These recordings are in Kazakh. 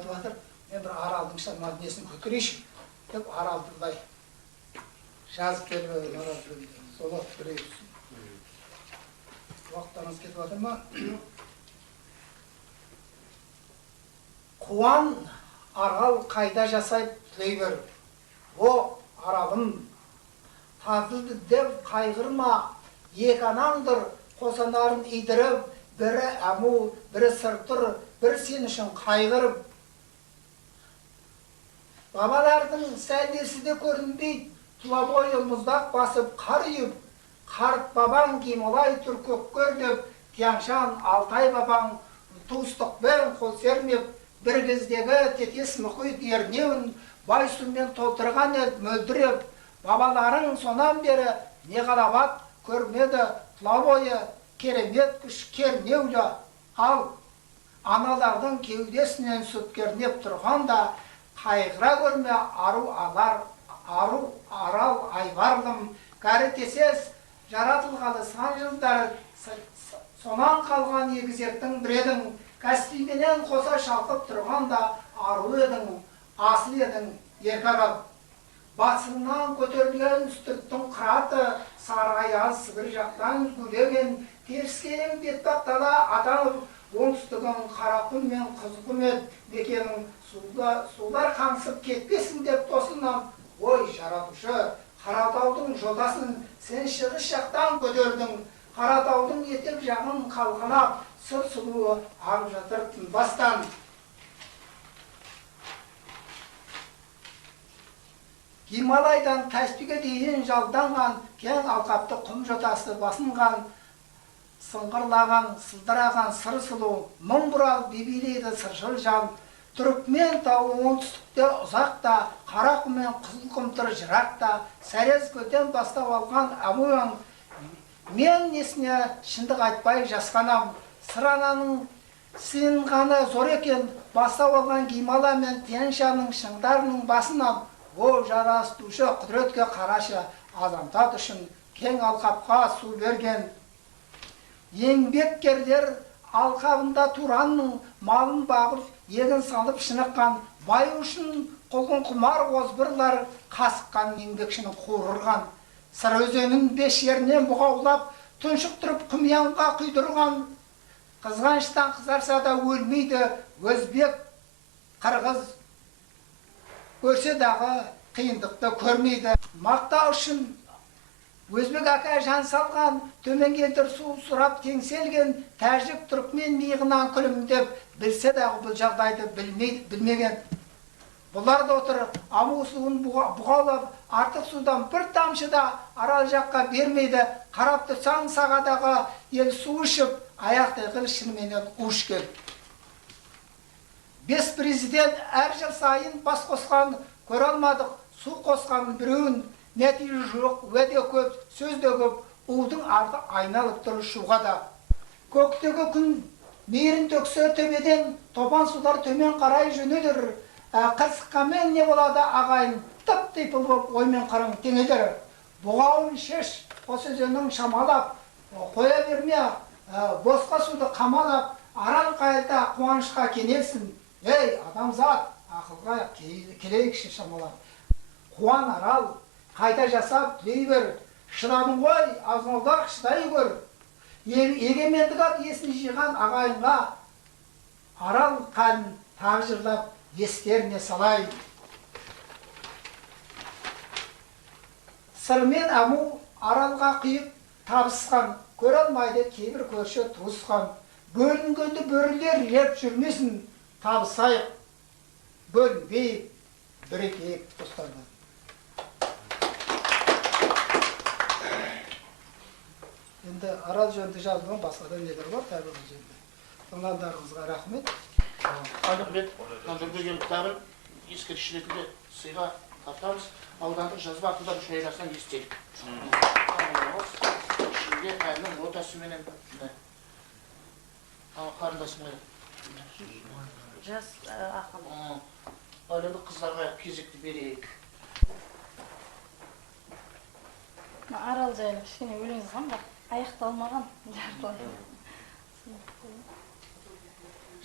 айтып жатыр, мен бір Аралдың несін көтерейінші деп Аралды былай жазып келіп соны көрейік. Уақыттарыңыз кетіп жатыр ма? Қуан Арал қайда жасайып тілей бер. О, Аралым, тазылды деп қайғырма, екі анаңдыр, қосанарын идіріп, бірі әму, бірі сыртыр, бір сен үшін қайғырып. Бабалардың сәлдесі де көрінбейді, тұла бойы мұздақ басып қар үйіп, қарт бабаң Гималай тұр көккөр деп, Тянь-Шань Алтай бабаң туыстықпен қол сермеп, бір кездегі тетес мұхит ернеуін бай сумен толтырған ед мөлдіреп. Бабаларың сонан бері не ғалабат көрмеді, тұла бойы керемет күш кернеулі. Ал аналардың кеудесінен сүт кернеп тұрғанда, қайғыра көрме ару арал айбарлым. Кәрі тесес жаратылғалы сан жылдар, сонан қалған егізектің біредің, Каспийменен қоса шалқып тұрғанда ару едің, асыл едің, еркарал. Басыңнан көтерілген үстірттің қыраты, сарғаяз Сібір жақтан гулеген, теріскейін бетпақ дала атанып, оңтүстігін қарақұм мен қызылқұм ет, мекенің сулар қаңсып кетпесін деп тосыннан. Ой, жаратушы, Қаратаудың жолдасын сен шығыс жақтан көтердің, Қаратаудың етек жағын қалғанап, сыр сұлуы ағып жатыр тынбастан. Гималайдан Каспийге дейін жалданған, кең алқапты құм жотасы басынған, сыңғырлаған, сылдыраған сыр сұлу, мың бұрал бебейлейді сыршыл жан. Түрікмен тауы оңтүстікте ұзақта, Қарақұм мен Қызылқұмтыр жырақта, Сәрез көтен бастап алған әмуің. Мен несіне шындық айтпай жасқанам, Сырананың сыйынғаны зор екен, бастап алған Гимала мен Тянь-Шаньның шыңдарының басынан. О, жарастушы құдіретке қарашы, азамат үшін кең алқапқа су берген. Еңбеккерлер алқабында Туранның малын бағып, егін салып шыныққан, бай үшін құлқын құмар озбырлар қасыққан еңбекшінің қуырырған. Сыр өзенін беш жерінен бұғаулап, тұншықтырып құмиянға құйдырған. Қызғаныштан қызарса да өлмейді, өзбек, қырғыз көрсе дағы қиындықты көрмейді. Мақтау үшін өзбек ака жан салған, төмен келтір су сұрап теңселген, тәжік түрікмен миығынан күлімдеп, білсе дағы бұл жағдайды білмеген. Бұлар да отыр, аму суын бұғалап, артық судан бір тамшы да Арал жаққа бермейді. Қарап тұрсаң сағадағы ел су ішіп, аяқтай қыл шыныменен уш кел. 5 президент әр жыл сайын бас қосқан, көре алмадық, су қосқан біреуін. Нәтиже жоқ, уәде көп, сөз де көп, уылдың арты айналып тұр шуға да. Көктегі күн мейірін төксе төбеден, топан судар төмен қарай жөнедір. Қырсыққамен не болады ағайын, тып-типыл болып оймен қарың теңедір. Бұғауын шеш, қос өзенің шамалап, қоя берме, босқа суды қамалап, Арал қайта қуанышқа кенелсін. Ей, адамзат, ақылға келейікші шамалап. Қуан Арал, қайта жасап тілей бер, шыдадың ғой, азмалдақ шыдай көр. Егемендік ат есін жиған ағайынға, Арал қалын тағы жырлап, естеріне салай. Сырмен әму Аралға қиып табысқан, көр алмайды кейбір көрші туысқан. Бөлінгенді бөрілер реп жүрмесін, табысайық, бөлінбейік, бірекейік достардан. Енді Арал жөнді жазылған басқада нелер бар, тәбір жөнді. Тыңдандарыңызға рахмет. Қадырбек, Қадырбек ескерткіш ретінде сыйға тартамыз. Аудандық жазба атында үшін айласынан естелік. Ішінде әннің отасыменен қарындасым қайда? Жас ақын. Ал енді қыздарға кезекті берейік. Арал жайлы кішкене өлеңіз қандай? Аяқталмаған жартылай.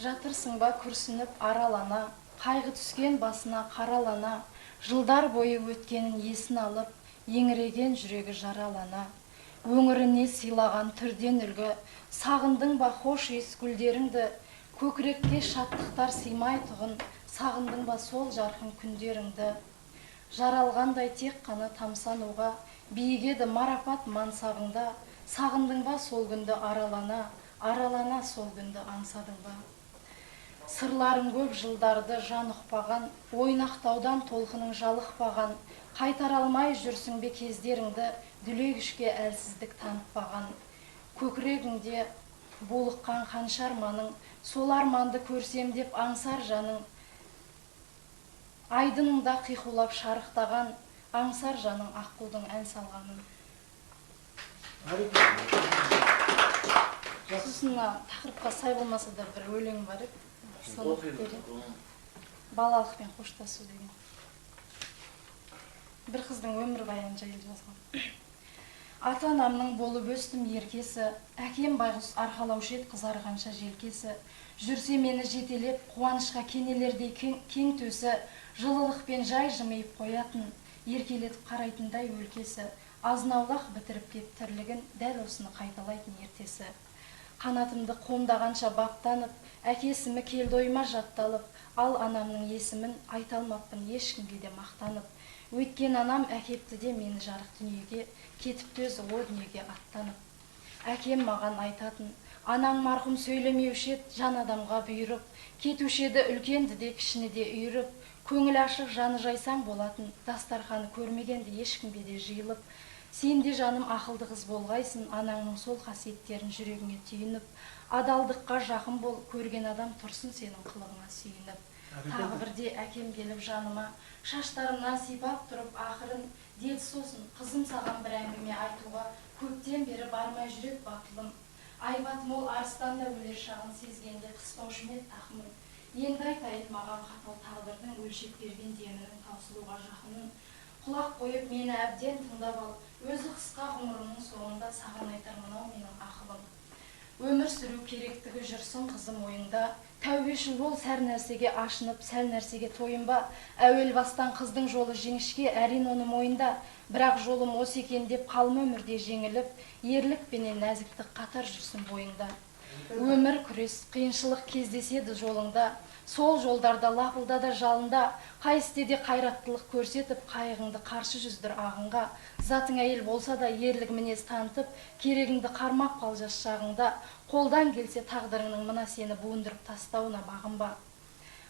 Жатырсың ба күрсініп аралана, Қайғы түскен басына қаралана, жылдар бойы өткенін есін алып, еңіреген жүрегі жаралана. Өңіріне сыйлаған түрден үлгі, сағындың ба хош иіс гүлдеріңді, көкірекке шаттықтар сыймай тұғын, сағындың ба сол жарқын күндеріңді. Жаралғандай тек қана тамсануға, биігеді марапат мансабыңда, сағындың ба сол күнді аралана, аралана сол күнді аңсадың ба. Сырларың көп жылдарды жан ұқпаған, ойнақтаудан толқының жалықпаған, қайтара алмай жүрсің бе кездеріңді, дүлей әлсіздік танытпаған. Көкірегіңде булыққан қанша арманың, сол арманды көрсем деп аңсар жаның. Айдыныңда қиқулап шарықтаған, аңсар жаның аққудың ән салғанын. Сосын тақырыпқа сай болмаса да бір өлең бар еді. Соны берейін. Балалықпен қоштасу деген. Бір қыздың өмірбаяны жайлы жазған. Ата-анамның болып өстім еркесі, әкем байғұс арқалаушы еді қызарғанша желкесі. Жүрсе мені жетелеп, қуанышқа кенелердей кең төсі, жылылықпен жай жымиып қоятын, еркелетіп қарайтындай өлкесі. Азынаулақ бітіріп кеп тірлігін, дәл осыны қайталайтын ертесі. Қанатымды қомдағанша баптанып, әкесімі келді ойма жатталып, ал анамның есімін айталмаппын ешкімге де мақтанып. Өйткен анам әкепті де мені жарық дүниеге, кетіпті өзі о дүниеге аттанып. Әкем маған айтатын, анаң марқұм сөйлемеуші еді жан адамға бұйырып, кетуші еді үлкенді де кішіні де үйіріп, көңіл ашық жаны жайсаң болатын, дастарханы көрмегенде ешкімге де жиылып. Сен де жаным ақылды қыз болғайсың, анаңның сол қасиеттерін жүрегіңе түйініп, адалдыққа жақын бол, көрген адам тұрсын сенің қылығына сүйініп. Тағы бірде әкем келіп жаныма, шаштарымнан сипап тұрып ақырын, деді сосын, қызым саған бір әңгіме айтуға, көптен бері бармай жүрек батылым. Айбат мол арыстан да өлер шағын сезгенде қыспаушы ме тақымын. Енді айтайын маған қатал тағдырдың өлшеп берген демінің таусылуға жақынын. Құлақ қойып мені әбден тыңдап ал, өзі қысқа ғұмырымның соңында саған айтар мынау менің ақылым. Өмір сүру керектігі жүрсін қызым ойыңда, тәубешіл бол сәр нәрсеге ашынып, сәл нәрсеге тойынба. Әуел бастан қыздың жолы жеңішке, әрин оны мойында, бірақ жолым осы екен деп қалма өмірде жеңіліп, ерлік пенен нәзіктік қатар жүрсін бойыңда. Өмір күрес, қиыншылық кездеседі жолыңда, сол жолдарда лапылда да жалында, қай істеде қайраттылық көрсетіп, қайғыңды қарсы жүздір ағынға. Затың әйел болса да ерлік мінез танытып, керегіңді қармап қал жас шағыңда, қолдан келсе тағдырыңның мына сені буындырып тастауына бағынба.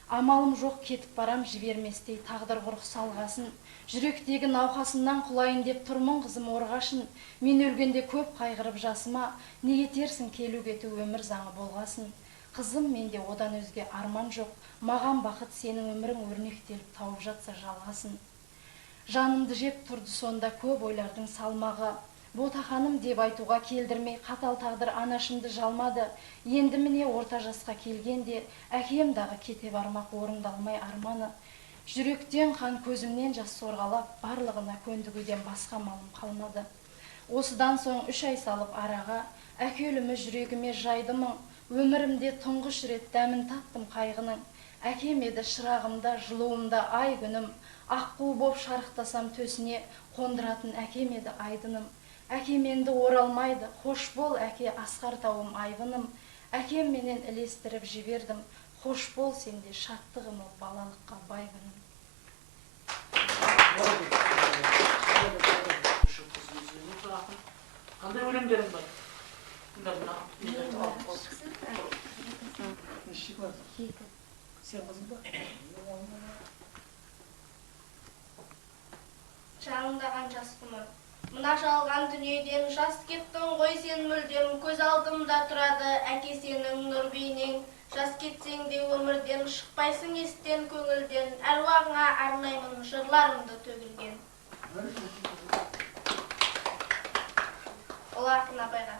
Амалым жоқ кетіп барам жіберместей тағдыр құрық салғасын, жүректегі науқасымнан құлайын деп тұрмын қызым орғашын. Мен өлгенде көп қайғырып жасыма, не етерсің келу кету өмір заңы болғасын. Қызым менде одан өзге арман жоқ, маған бақыт сенің өмірің өрнектеліп тауып жатса жалғасын. Жанымды жеп тұрды сонда көп ойлардың салмағы, ботақаным деп айтуға келдірмей қатал тағдыр анашымды жалмады. Енді міне орта жасқа келгенде әкем дағы кете бармақ орындалмай арманы. Жүректен қан көзімнен жас сорғалап, барлығына көндігуден басқа малым қалмады. Осыдан соң 3 ай салып араға, әке өлімі жүрегіме жайды мұң. Өмірімде тұңғыш рет дәмін таттым қайғының. Әкем еді шырағымда, жылуымда ай күнім, аққу боп шарықтасам төсіне, қондыратын әкем еді айдыным. Әкем енді оралмайды, хош бол әке асқар тауым айбыным. Әкем менен ілестіріп жібердім, хош бол сенде шаттығым ол балалыққа бай күнім. Қандай өлеңдерің бар? Жаңындаған жас құмыр, мына жалған дүниеден жас кеттің ғой сен мүлдем, көз алдымда тұрады әке сенің нұр бейнең. Жас кетсең де өмірден шықпайсың естен көңілден, әруағыңа арнаймын жырларымды төгілген. Ұлы ақын Абайға.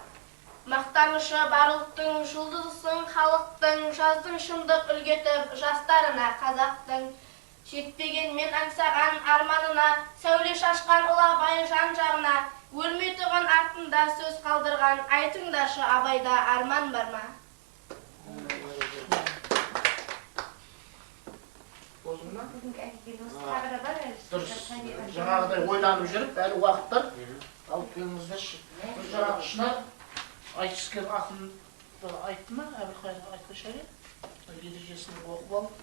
Мақтанышы бар ұлттың, жұлдызысың халықтың, жаздың шындық үлгетіп жастарына қазақтың. Жетпеген мен аңсаған арманына, сәуле шашқан ұлы Абай жан-жағына, өлмей тұғын артында сөз қалдырған, айтыңдаршы Абайда арман бар ма? Жаңағыдай ойланып жүріп, әлі уақыттар алып келіңіздерші. Жаңағы шынар айтыскер ақынды айтты ма, Әбілқайыр Айтқышәлі? Ережесін оқып алып.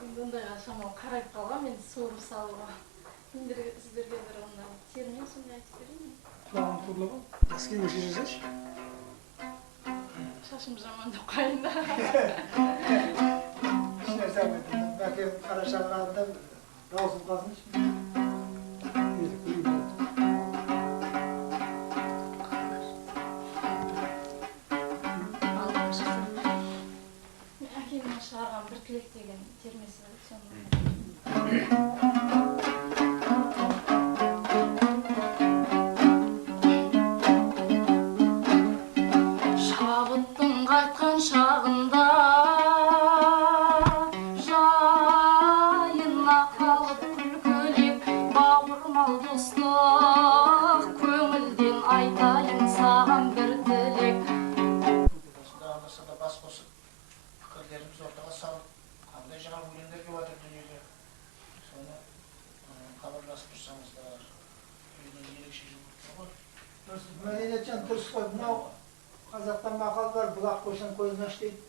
Бұндайға шамал қарайып қалған, мен суырып салуға. Сіздерге бір онда термен сондай айтып берейін. Kulağım turlağı. Eski geçireceğiz. Шашым жаман деп қайын да. İşte sen belki Karaşanlar'da rahatsız kalsın. Әкемнің шығарған бір тілек деген термесі бар, соны. Шабыттың қайтқан шағында жайына қалып күлкілеп бауырмал достық көңілден айтайын саған бір тілек. Осында анда-санда бас қосып, пікірлеріміз ортаға салып, қандай жаңа өлеңдер келіп жатыр дүниеге. Соны хабарласып тұрсаңыздар, үйден ерекше жыл ғой. Мәдениетчан Тұрсықой, мынау Қазақта мақал бар, бұлақ көрсең көзін аш дейді.